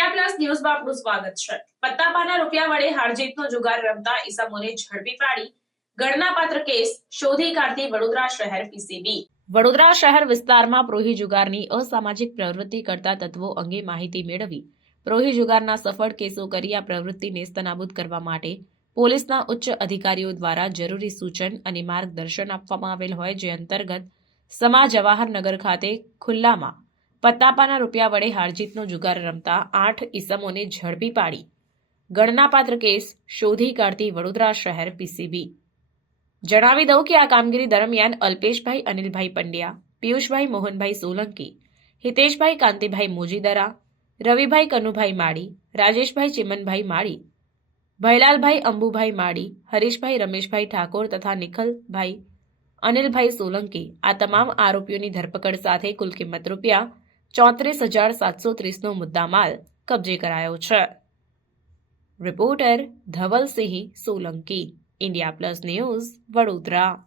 ન્યૂઝમાં આપનું સ્વાગત છે. પત્તાપાના રૂપિયા વડે હારજીતનો જુગાર રમતા ઈસમોને ઝડપી પાડી ગણનાપાત્ર કેસ શોધી કાઢતી વડોદરા શહેર પીસીબી. વડોદરા શહેર વિસ્તારમાં પ્રોહી જુગારની અસામાજિક પ્રવૃત્તિ કરતા તત્વો અંગે માહિતી મેળવી. પ્રોહી જુગારના સફળ કેસો કરી આ પ્રવૃત્તિને સ્તનાબૂદ કરવા માટે પોલીસના ઉચ્ચ અધિકારીઓ દ્વારા જરૂરી સૂચન અને માર્ગદર્શન આપવામાં આવેલ હોય જે અંતર્ગત સમા જવાહરનગર ખાતે ખુલ્લામાં પત્તાપાના રૂપિયા વડે હારજીતનો જુગાર રમતા આઠ ઈસમોને ઝડપી પાડી. ગણનાપાત્ર કેસ શોધી કાઢતી વડોદરા શહેર પીસીબી. જણાવી દઉં કે આ કામગીરી દરમિયાન અલ્પેશભાઈ અનિલભાઈ પંડ્યા, પિયુષભાઈ મોહનભાઈ સોલંકી, હિતેશભાઈ કાંતિભાઈ મોજીદરા, રવિભાઈ કનુભાઈ માળી, રાજેશભાઈ ચિમનભાઈ માળી, ભૈલાલભાઈ અંબુભાઈ માળી, હરીશભાઈ રમેશભાઈ ઠાકોર તથા નિખલભાઈ અનિલભાઈ સોલંકી આ તમામ આરોપીઓની ધરપકડ સાથે કુલ કિંમત રૂપિયા ચોત્રીસ હજાર સાતસો ત્રીસનો મુદ્દામાલ કબજે કરાયો છે. Reporter Dhavalsinh Solanki, India plus news Vadodara.